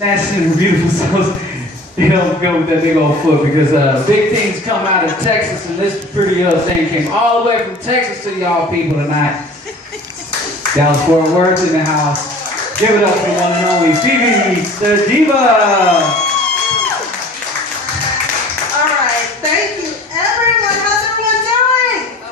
Nasty and beautiful songs, they don't go with that big old foot because big things come out of Texas, and this pretty thing came all the way from Texas to y'all people tonight. Dallas Fort Worth in the house. Give it up for one and only Phoebe, the Diva. All right, thank you, everyone. How's everyone doing?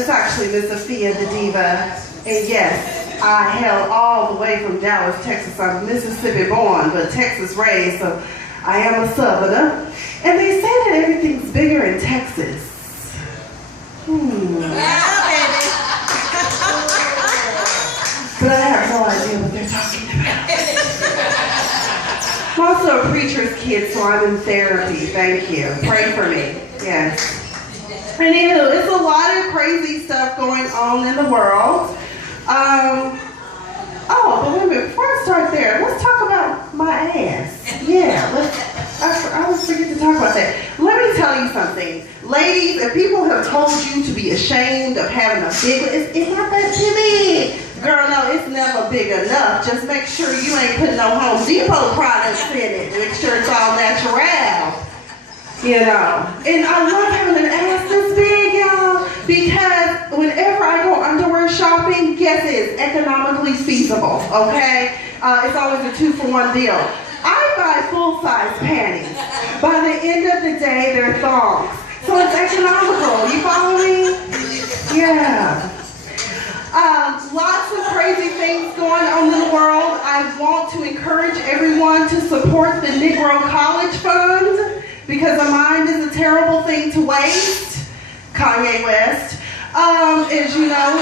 It's actually Miss Sophia, the Diva, and yes, I hail all the way from Dallas, Texas. I'm Mississippi born, but Texas raised, so I am a Southerner. And they say that everything's bigger in Texas. But I have no idea what they're talking about. I'm also a preacher's kid, so I'm in therapy. Thank you. Pray for me. Yes. Anywho, it's a lot of crazy stuff going on in the world. But wait a minute, before I start there, let's talk about my ass. Yeah, I always forget to talk about that. Let me tell you something. Ladies, if people have told you to be ashamed of having a big, it's not that too big. Girl, no, it's never big enough. Just make sure you ain't putting no Home Depot products in it. Make sure it's all natural. You know, and I love having an ass this big, y'all, because whenever I go underwear shopping, guess it's economically feasible, okay? It's always a 2-for-1 deal. I buy full-size panties. By the end of the day, they're thongs. So it's economical, you follow me? Yeah. Lots of crazy things going on in the world. I want to encourage everyone to support the Negro College Fund, because a mind is a terrible thing to waste. Kanye West. As you know,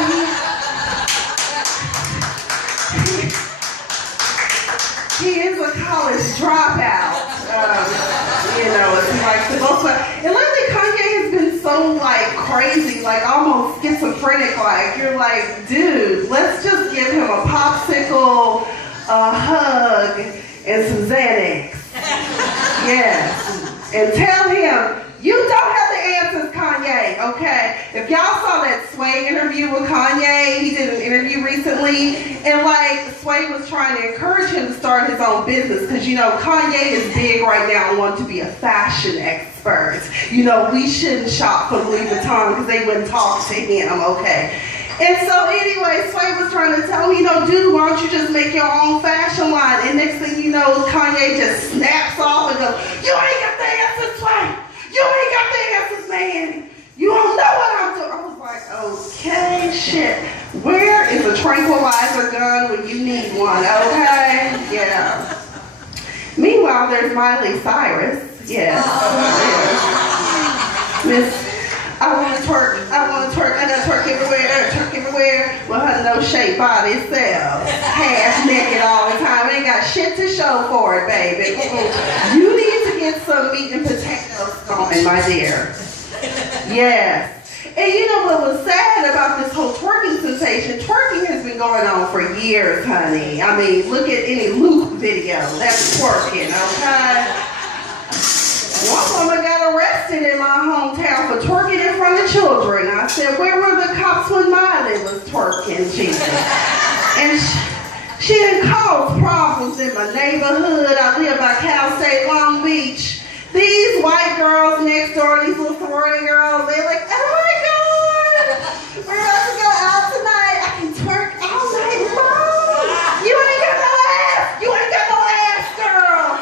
he is a college dropout. You know, as he likes to boast about. And lately, Kanye has been so crazy, almost schizophrenic. You're like, dude, let's just give him a popsicle, a hug, and some Xanax. Yes. And tell him, you don't have the answers, Kanye, okay? If y'all saw that Sway interview with Kanye, he did an interview recently, and Sway was trying to encourage him to start his own business, because you know, Kanye is big right now and wants to be a fashion expert. You know, we shouldn't shop for Louis Vuitton because they wouldn't talk to him, okay? And so anyway, Sway was trying to tell him, you know, dude, why don't you just make your own fashion line? And next thing you know, Kanye just snaps off and goes, you ain't got the answers, Sway. You ain't got the answers, man. You don't know what I'm doing. I was like, okay, shit. Where is a tranquilizer gun when you need one, okay? Yeah. Meanwhile, there's Miley Cyrus. Yeah. Miss, I want to twerk, I gotta twerk everywhere, with her no-shape body self. Half naked all the time, ain't got shit to show for it, baby. You need to get some meat and potatoes going, my dear. Yes. And you know what was sad about this whole twerking sensation? Twerking has been going on for years, honey. I mean, look at any Luke video, that's twerking, okay? One woman got arrested in my hometown for twerking in front of children. I said, where were the cops when Miley was twerking, Jesus? And she done caused problems in my neighborhood. I live by Cal State Long Beach. These white girls next door, these little sorority girls, they're like, oh my God, we're about to go out tonight. I can twerk all night long. You ain't got no ass. You ain't got no ass, girl.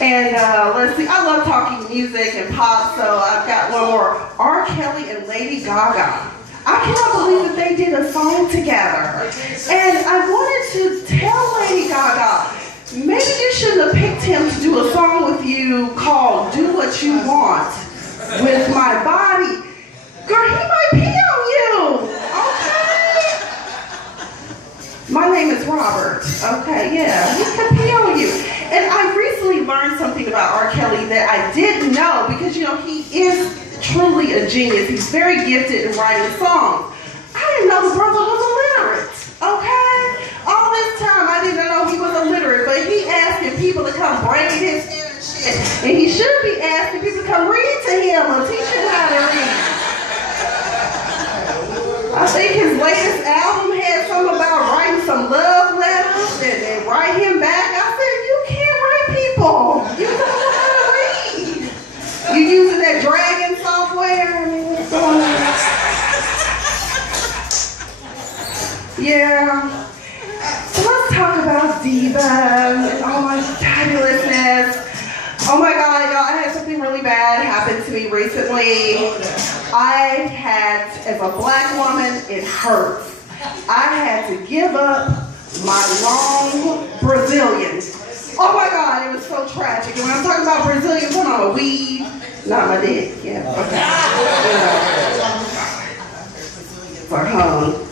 And let's see, I love talking music and pop, so I've got one more. R. Kelly and Lady Gaga. I cannot believe that they did a song together. And I wanted to tell Lady Gaga, maybe you shouldn't have picked him to do a song with you called Do What You Want with My Body. Girl, he might pee on you, okay? My name is Robert, okay, yeah, he could pee on you. And I recently learned something about R. Kelly that I didn't know, because you know, he is truly a genius. He's very gifted in writing songs. I didn't know the brother was illiterate, okay? All this time I didn't know he was illiterate, but he asking people to come break his ear and shit. And he should be asking people to come read to him or teach him how to read. I think his latest album had something about writing some love letters and write him back. I said, you can't write people. You don't know how to read. You using that dragon software? I mean, what's going on? Yeah. So let's talk about Diva and all my fabulousness. Oh my God, y'all, I had something really bad happen to me recently. I had, as a black woman, it hurts. I had to give up my long Brazilian. Oh my God, it was so tragic. And when I'm talking about Brazilian, I'm talking about a weave, not my dick. Yeah, okay. For hung.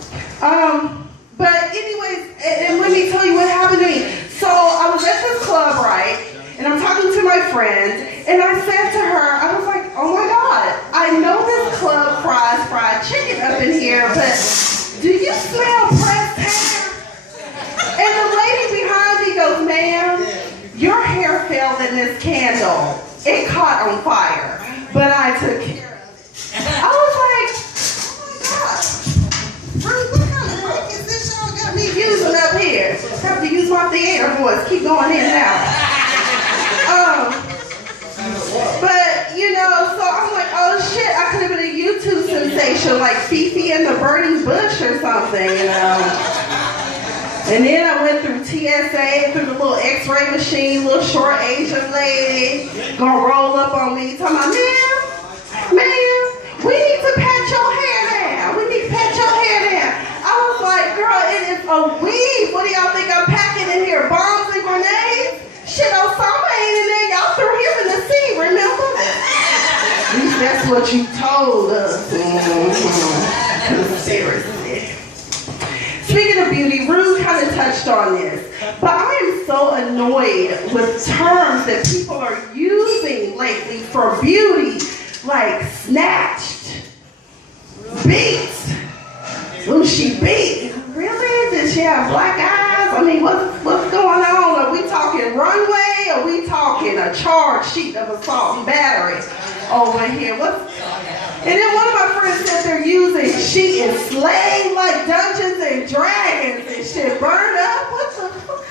But anyways, and let me tell you what happened to me. So I was at this club, right? And I'm talking to my friend, and I said to her, I was like, oh my God, I know this club fries fried chicken up in here, but do you smell pressed hair? And the lady behind me goes, ma'am, your hair fell in this candle. It caught on fire, but I took care of it. I was like, oh my God, Ruth, what kind of trick is this y'all got me using up here? I have to use my theater voice, keep going in and out. But, you know, so I'm like, oh shit, I could have been a YouTube sensation like Fifi and the Burning Bush or something, you know. And then I went through TSA, through the little x-ray machine, little short Asian lady, gonna roll up on me, talking about, ma'am, we need to pat your hair down. We need to pat your hair down. I was like, girl, it is a weave. What do y'all think I'm packing in here, bombs and grenades? Shit, Osama ain't in there. Y'all threw him in the sea, remember? At least that's what you told us. Seriously. Speaking of beauty, Ruth kind of touched on this, but I am so annoyed with terms that people are using lately for beauty, like snatched, beat. Ooh, she beat. Really? Did she have black eyes? I mean, what's going on? Are we talking runway? Are we talking a charged sheet of assault and battery over here? And then one of my friends said they're using she is slayed like Dungeons and Dragons and shit burned up. What the fuck?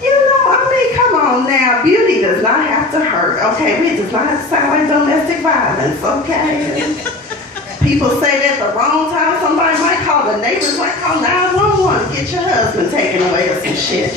You know, I mean, come on now. Beauty does not have to hurt, okay? It does not have to sound like domestic violence, okay? People say that at the wrong time. Somebody might call, the neighbors might call 911, get your husband taken away or some shit.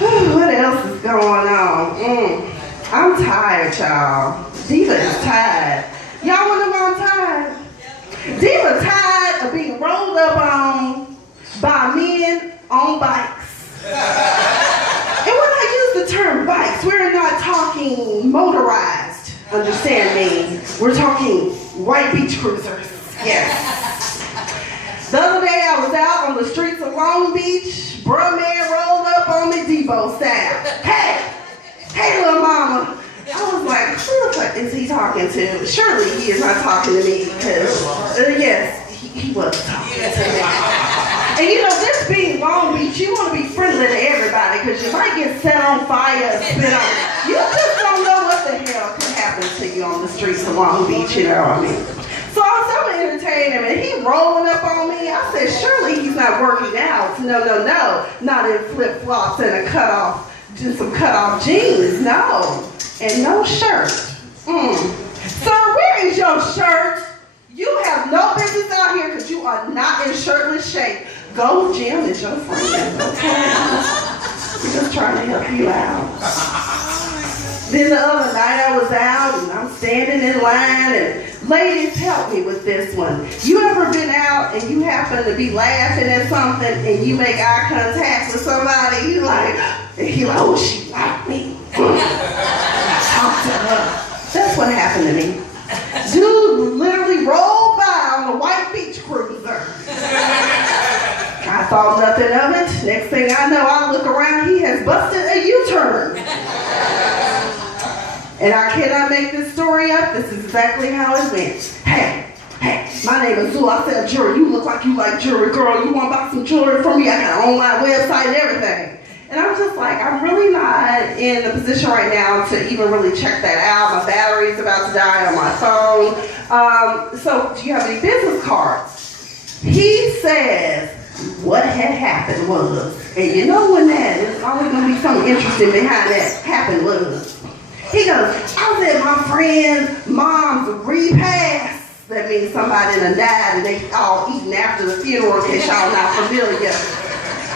What else is going on? I'm tired, y'all. Diva is tired. Y'all wanna know why I'm tired? Diva tired of being rolled up on by men on bikes. And when I use the term bikes, we're not talking motorized. Understand me? We're talking white beach cruisers. Yes. The other day I was out on the streets of Long Beach. Bruh man rolled up on me, Devo style. Hey, little mama. I was like, who the fuck is he talking to? Surely he is not talking to me because, yes, he was talking to me. And you know, this being Long Beach, you want to be friendly to everybody because you might get set on fire, spit on. You just don't know what the hell can happen to you on the streets of Long Beach, you know what I mean? So I was so entertaining him and he rolling up on me. I said, surely he's not working out. No. Not in flip-flops and a cutoff, just some cutoff jeans, no. And no shirt. Sir, where is your shirt? You have no business out here because you are not in shirtless shape. Go gym is your friend, okay? We're just trying to help you out. Then the other night I was out and I'm standing in line and ladies, help me with this one. You ever been out and you happen to be laughing at something and you make eye contact with somebody, you like, and he like, oh, she like me. Talk to her. That's what happened to me. Dude literally rolled by on a white beach cruiser. I thought nothing of it. Next thing I know, I look around, he has busted a U-turn. And I cannot make this story up. This is exactly how it went. Hey, my name is Zoo. I sell jewelry. You look like you like jewelry. Girl, you want to buy some jewelry from me? I got an online website and everything. And And I'm just like, I'm really not in the position right now to even really check that out. My battery's about to die on my phone. So do you have any business cards? He says, what had happened was, and you know when that, there's always going to be something interesting behind that happened was. He goes, I was at my friend's mom's repast. That means somebody done died and they all eating after the funeral, in case y'all not familiar.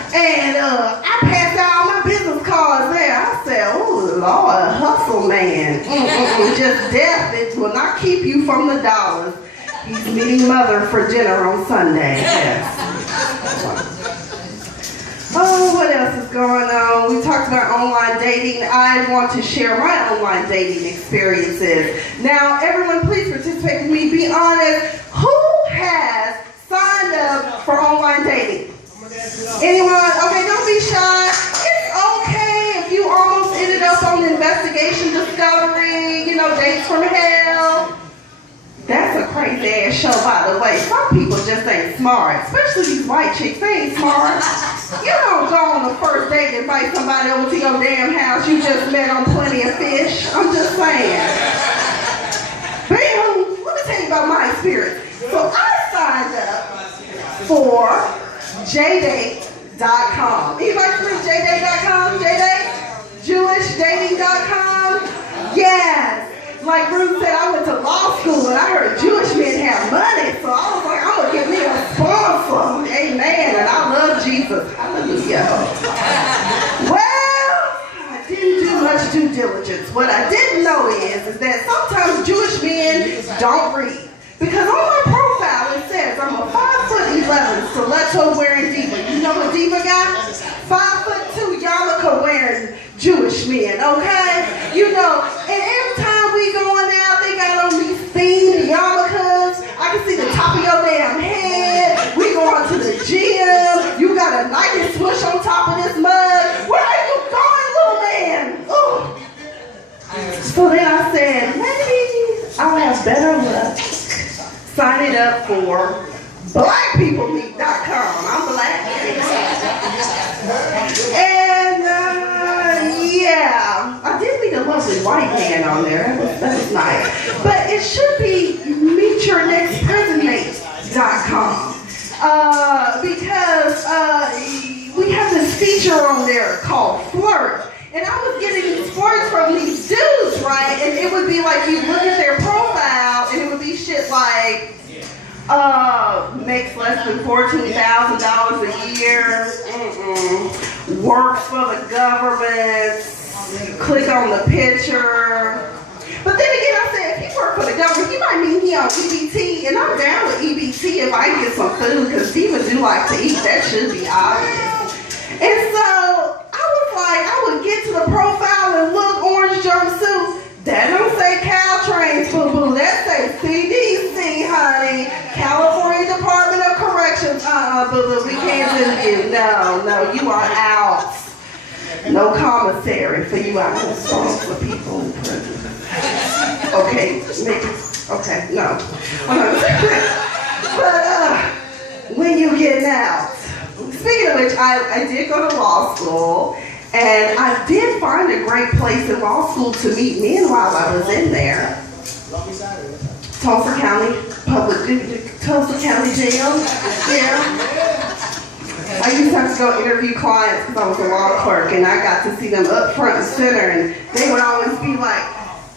And I passed out all my business cards there. I said, oh Lord, hustle man. Just death, it will not keep you from the dollars. He's meeting mother for dinner on Sunday. Yes. Oh, what else is going on? We talked about online dating. I want to share my online dating experiences. Now, everyone, please participate with me. Be honest. Who has signed up for online dating? Anyone? Okay, don't be shy. It's okay if you almost ended up on Investigation Discovery, Dates from Hell. That's a crazy ass show, by the way. Some people just ain't smart, especially these white chicks. They ain't smart. You don't go on the first date and invite somebody over to your damn house you just met on Plenty of Fish. I'm just saying. Bam! Let me tell you about my experience. So I signed up for jdate.com. Anybody familiar with jdate.com? Jdate? JewishDating.com? Yes. Like Ruth said, I went to law school and I heard Jewish men have money, so I was like, I'm going to get me a sponsor. Amen. And I love Jesus. Hallelujah. Well, I didn't do much due diligence. What I didn't know is that sometimes Jewish men don't read. Because on my profile it says I'm a 5'11" stiletto wearing diva. You know what diva got? 5'2" yarmulke wearing Jewish men, okay? And every time we going out, they got on these themed yarmulkes. I can see the top of your damn head. We going to the gym. You got a Nike swoosh on top of this mug. Where are you going, little man? Ooh. So then I said, maybe I'll have better luck signing up for blackpeoplemeet.com. I'm black. And yeah, I did meet a lovely white man on there. That was nice. But it should be meetyournextpresentmate.com because we have this feature on there called Flirt. And I was getting these flirts from these dudes, right? And it would be like you look at their profile and it would be shit like makes less than $14,000 a year, works for the government, click on the picture. But then again, I said, if he worked for the government, he might mean he on EBT, and I'm down with EBT if I get some food, because Diva do like to eat, that should be obvious. And so, I was like, I would get to the profile and look, orange jumpsuit. That don't say Caltrains, boo-boo. That say CDC, honey. California Department of Corrections. Boo-boo, we can't do you. No, you are out. No commissary for you out there for people in prison. Okay, maybe. Okay, no. But when you get out. Speaking of which, I did go to law school. And I did find a great place in law school to meet men while I was in there. Tulsa County Jail. Yeah. I used to have to go interview clients because I was a law clerk, and I got to see them up front and center, and they would always be like,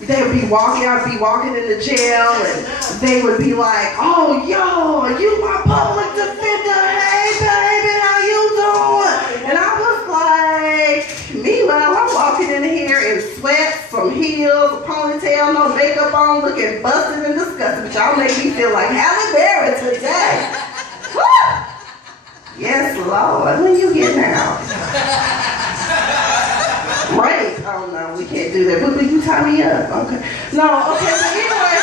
I'd be walking in the jail, and they would be like, oh, yo, you my public defender, hey, baby, how you doing? And I was like, meanwhile, I'm walking in here in sweats, some heels, a ponytail, no makeup on, looking busted and disgusted, but y'all make me feel like Halle Berry today. Woo! Yes, Lord, when you getting out? Right? Oh no, we can't do that. But you tie me up. Okay. No, okay, but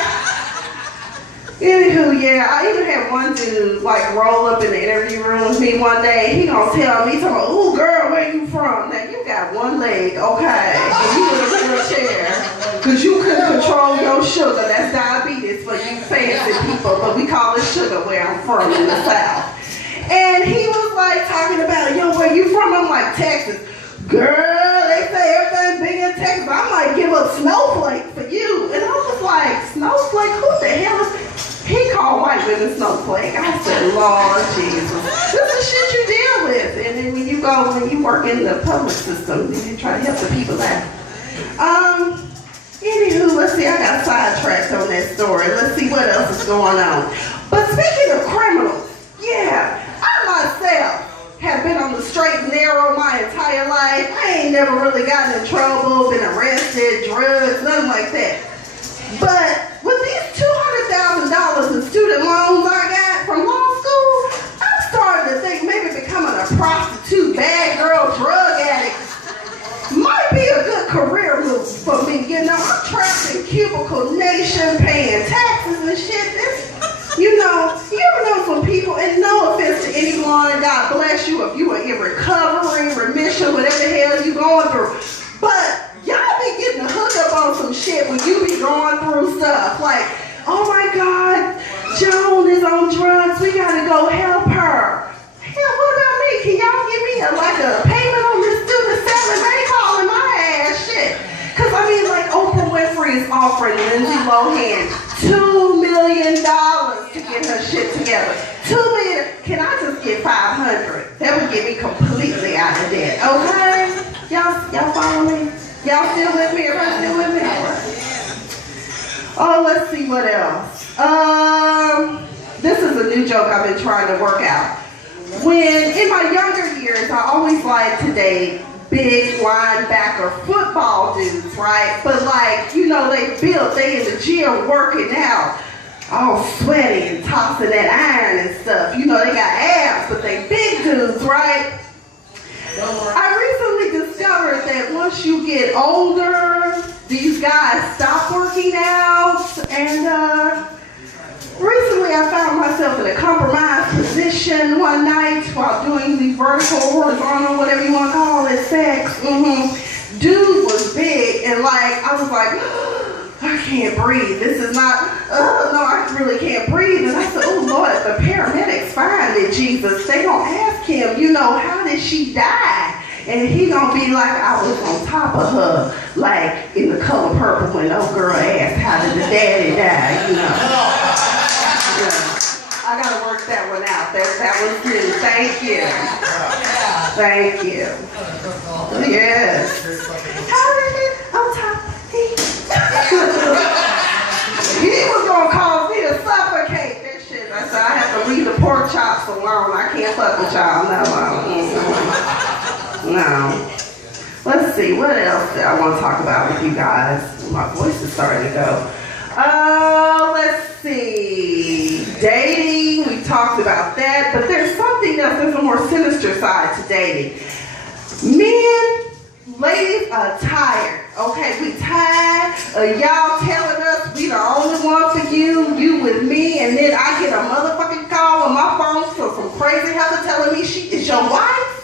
anywho, yeah, I even had one dude like roll up in the interview room with me one day. He gonna tell me, ooh girl, where you from? Now you got one leg, okay, and you in a wheelchair, cause you couldn't control your sugar. That's diabetes for you fancy people, but we call it sugar where I'm from in the South. And he was like talking about, yo, where you from? I'm like, Texas. girl, they say everything's big in Texas. I might give up Snowflake for you. And I was like, Snowflake? Who the hell is... He called white women Snowflake. I said, Lord Jesus. This is shit you deal with. And then when you work in the public system, you try to help the people out. Anywho, let's see, I got sidetracked on that story. Let's see what else is going on. But speaking of criminals, yeah, I myself have been on the straight and narrow my entire life. I ain't never really gotten in trouble, been arrested, drugs, nothing like that. But with these $200,000 in student loans I got from law school, I'm starting to think maybe becoming a prostitute, bad girl, drug addict might be a good career move for me. You know, I'm trapped in cubicle nation, paying taxes and shit. You ever know some people, and no offense to anyone, and God bless you if you are in recovery, remission, whatever the hell you going through. But y'all be getting hooked up on some shit when you be going through stuff. Like, oh my God, Joan is on drugs. We gotta go help her. Hell, what about me? Can y'all give me a payment on this student salary? They calling my ass shit. Cause I mean, like Oprah Winfrey is offering Lindsay Lohan $2 million to get her shit together. $2 million. Can I just get $500? That would get me completely out of debt. Okay? Y'all follow me? Y'all still with me? Everybody still with me? Oh, let's see what else. This is a new joke I've been trying to work out. When in my younger years, I always liked to date big linebacker football dudes, right? But like, they in the gym working out, all sweaty and tossing that iron and stuff. They got abs, but they big dudes, right? I recently discovered that once you get older, these guys stop working out, and recently I found myself in a compromised position one night while doing the vertical, horizontal, whatever you want to call it, sex. Dude was big, and I was like, I can't breathe. This is not, no, I really can't breathe. And I said, oh Lord, if the paramedics find it, Jesus, they gonna ask him, how did she die? And he gonna be like, I was on top of her, like in The Color Purple when old girl asked, how did the daddy die, I gotta work that one out. That was good. Thank you. Thank you. Yes. How did it on top? He was gonna cause me to suffocate. That shit. I said I have to leave the pork chops alone. I can't fuck with y'all. No. Let's see. What else do I want to talk about with you guys? My voice is starting to go. Let's see. Dating, we talked about that, but there's something else. There's a more sinister side to dating. Men, ladies are tired. Okay, we tired of y'all telling us we the only one for you, you with me, and then I get a motherfucking call on my phone from some crazy heifer telling me she is your wife?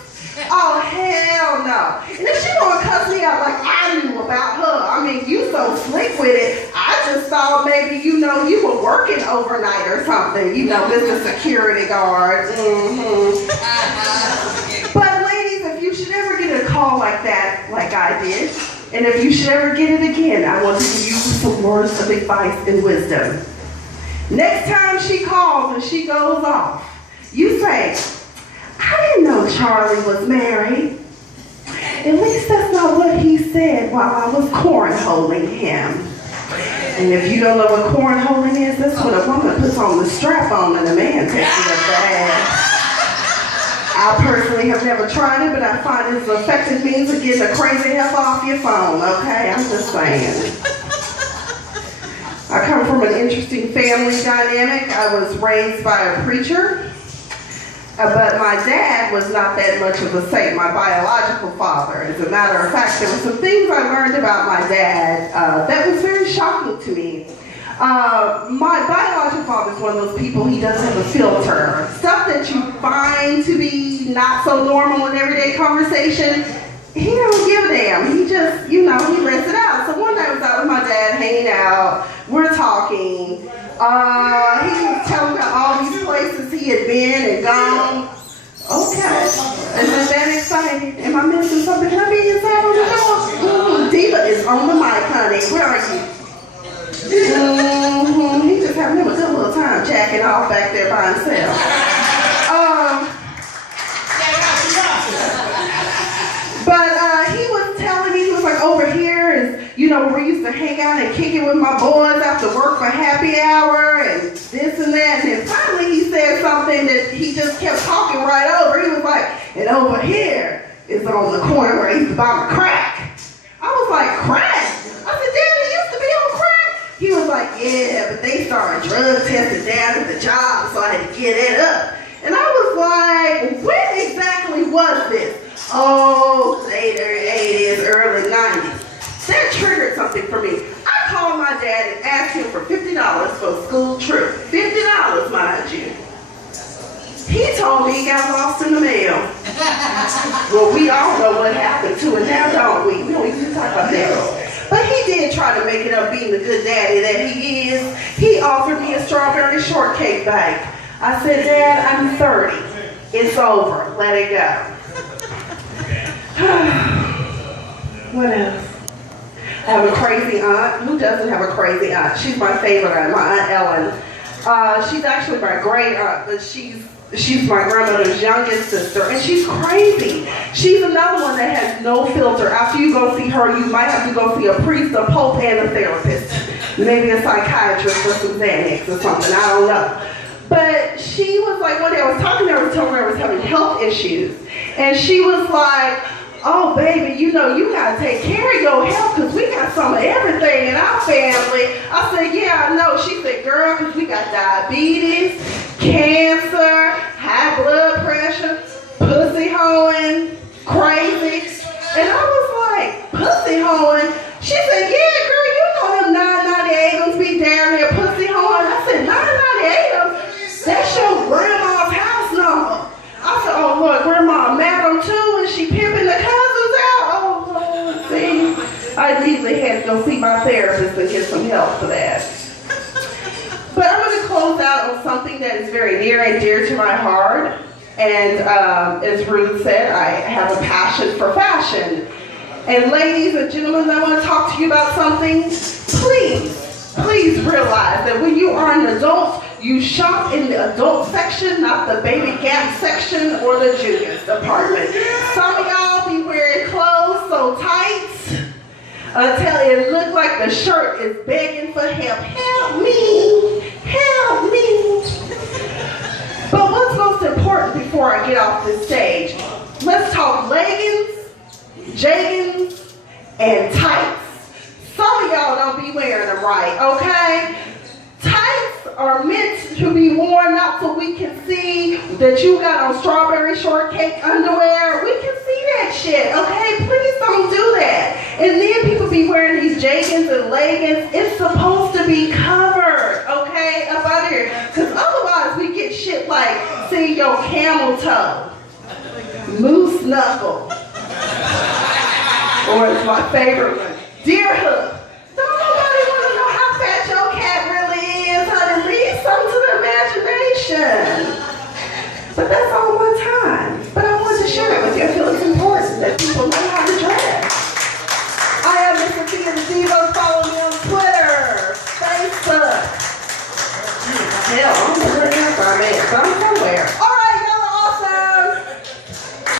Oh, hell no. And then she gonna cuss me out like I knew about her. I mean, you so slick with it. I just thought maybe, you were working overnight or something. Mr. Security Guard. But ladies, if you should ever get a call like that, like I did, and if you should ever get it again, I want to give you some words of advice and wisdom. Next time she calls and she goes off, you say, I didn't know Charlie was married. At least that's not what he said while I was cornholing him. And if you don't know what cornholing is, that's when a woman puts on the strap on and a man takes it up the ass. I personally have never tried it, but I find it's an effective means of getting a crazy heifer off your phone, okay? I'm just saying. I come from an interesting family dynamic. I was raised by a preacher. But my dad was not that much of a saint, my biological father. As a matter of fact, there were some things I learned about my dad that was very shocking to me. My biological father is one of those people, he doesn't have a filter. Stuff that you find to be not so normal in everyday conversation, he don't give a damn. He just, he lets it out. So one night I was out with my dad, hanging out, we're talking. He was telling me all these places he had been and gone. Okay. Isn't that exciting? Am I missing something? Can I be on the mic, honey. Where are you? He just having him a good little time jacking off back there by himself. But he was telling me, he was like, over here is, you know, we used to hang out and kick it with my boys after work for happy hour and this and that. And then finally he said something that he just kept talking right over. He was like, and over here is on the corner where I used to buy my crack. I was like, crack? I said, Dad, it used to be on crack. He was like, yeah, but they started drug testing down at the job, so I had to get it up. And I was like, when exactly was this? Oh, later 80s, early 90s. That triggered something for me. I called my dad and asked him for $50 for a school trip. $50, mind you. He told me he got lost in the mail. Well, we all know what happened to it now, don't we? We don't even talk about that. But he did try to make it up being the good daddy that he is. He offered me a strawberry shortcake bag. I said, Dad, I'm 30. It's over. Let it go. What else? I have a crazy aunt. Who doesn't have a crazy aunt? She's my favorite aunt, my Aunt Ellen. She's actually my great aunt, but she's my grandmother's youngest sister, and she's crazy. She's another one that has no filter. After you go see her, you might have to go see a priest, a pope, and a therapist. Maybe a psychiatrist or some Xanax or something, I don't know. But she was like, one day I was talking to her, I told her I was having health issues. And she was like, oh baby, you know, you gotta take care of your health because we got some of everything in our family. I said, yeah, I know. She said, girl, because we got diabetes, cancer, high blood pressure, pussy hoeing, crazy. And I was like, pussy hoeing? She said, yeah, girl, you know them 998ums be down there pussy hoeing. I said, 998ums? That's your grandma's house number. I said, oh Lord, grandma Madam too, and she pimping the cousins out. Oh Lord, see. I immediately had to go see my therapist and get some help for that. But I'm going to close out on something that is very near and dear to my heart. And as Ruth said, I have a passion for fashion. And ladies and gentlemen, I want to talk to you about something. Please realize that when you are an adult, you shop in the adult section, not the baby gap section or the juniors department. Some of y'all be wearing clothes so tight until it looks like the shirt is begging for help. Help me, help me. But what's most important before I get off this stage? Let's talk leggings, jeggings, and tights. Some of y'all don't be wearing them right, okay? Tights are meant to be worn not so we can see that you got on strawberry shortcake underwear. We can see that shit, okay? Please don't do that. And then people be wearing these jeggings and leggings. It's supposed to be covered, okay, up out here. Because otherwise we get shit like, see your camel toe, moose knuckle, or it's my favorite one, deer hook.